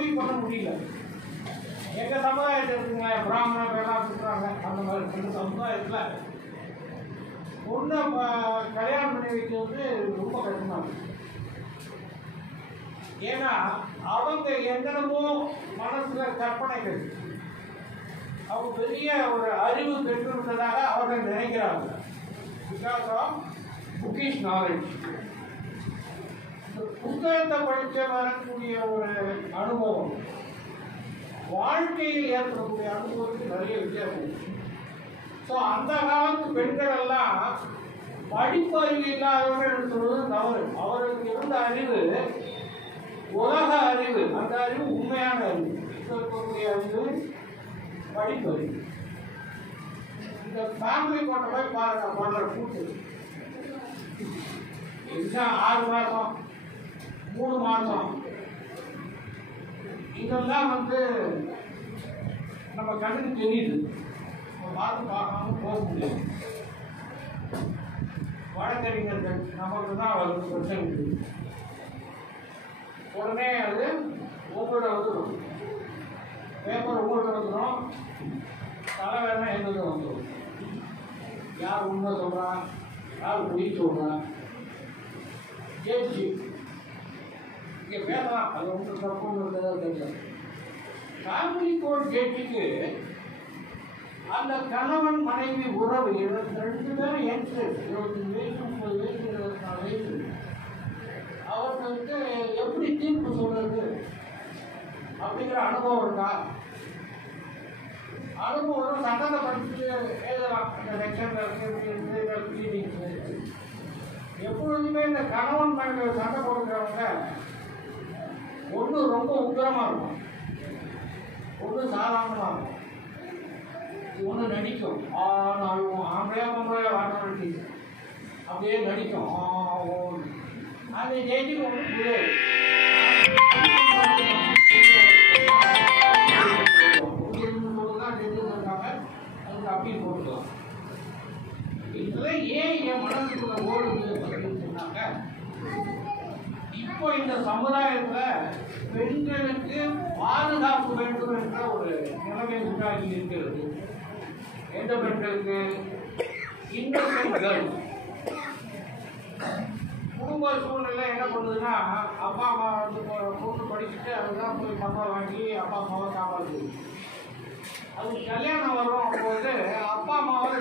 முடிவு பண்ண முடியல. எங்கள் சமுதாயத்தில் இருக்குங்க, பிராமணர் எல்லாம் சொல்கிறாங்க, அந்த மாதிரி எங்கள் சமுதாயத்தில் பொண்ணை கல்யாணம் பண்ணி வைக்கிறது ரொம்ப கஷ்டமாக இருக்குது. ஏன்னா அவங்க என்னென்னமோ மனசில் கற்பனைகள், அவங்க பெரிய ஒரு அறிவு பெற்றிருந்ததாக அவர்கள் நினைக்கிறாங்க. Because of bookish knowledge. புத்தகத்தை படிக்க வரக்கூடிய ஒரு அனுபவம் வாழ்க்கையில் ஏற்படக்கூடிய அனுபவத்துக்கு நிறைய வித்தியாசம். ஸோ அந்த காலத்து பெண்கள் எல்லாம் படிப்பறிவு இல்லாதவர்கள் சொல்வது தவறு. அவர்களுக்கு இருந்த அறிவு உலக அறிவு, அந்த அறிவு உண்மையான அறிவு. இருக்கக்கூடிய அறிவு படிப்பறிவு. இந்த ஃபேமிலி கோட்டை போய் பாருங்க, பண்ற கூட்டு எக்ஸாம் 6 மாதம் 3 மாதம் இதெல்லாம் நம்ம கண்ணுக்கு தெரியுது. பார்க்காம போக முடியாது. வழக்கறிஞர்கள் நமக்கு தான் அவருக்கு பிரச்சனை இருக்குது. உடனே அது உங்களோட வந்துடும், பேப்பர் உங்கள்கிட்ட வந்துடும், தலைவேனா எங்களுக்கு வந்துடும். யார் உண்மை சொல்கிறான், யார் பொய் சொல்கிறான், ஜெயிச்சு இங்கே பேசலாம். அது ஒன்று தப்புன்னு தெரியாது. ஃபேமிலி கோர்ட் ஜட்ஜுக்கு அந்த கணவன் மனைவி உறவு 2 பேரும் யங்ஸ்டர்ஸ், 25 வயசு 30 வயசு 24 வயசு, அவர்களுக்கு எப்படி தீர்ப்பு சொல்றது அப்படிங்கிற அனுபவம் இருக்கா? அனுபவம் சட்டத்தை படிச்சுட்டு எழுதலாம். இந்த செக்ஷன் ப்ளீடிங்ஸ். எப்பொழுதுமே இந்த கணவன் மனைவி சண்டை போடுறவங்க ஒன்று ரொம்ப உக்கிரமாக இருக்கும், ஒன்று சாதாரணமாக இருக்கும். ஒன்று நடிக்கும், ஆனாலும் ஆம்பளையா பொம்பளையா வாட்டி அப்படியே நடிக்கும். அந்த ஜெயிச்சுக்கு ஒன்று புரியாது. அதுக்கு அப்பீல் போட்டுக்கலாம். இதில் ஏன் என் மனசுக்குள்ள ஓடுது அப்படின்னு சொன்னாங்க, இப்போ இந்த சமுதாயத்தில் பெண்களுக்கு பாதுகாப்பு வேண்டும் என்ற ஒரு நிலைமை உண்டாகி இருக்கிறது. எந்த பெண்களுக்கு? Innocent girl. குடும்ப சூழ்நிலை என்ன பண்ணுதுன்னா, அப்பா அம்மா பொண்ணு படிச்சுட்டு அதுதான் போய் பணம் வாங்கி அப்பா அம்மாவை காப்பாற்றுது. அது கல்யாணம் வரும் போது அப்பா அம்மாவை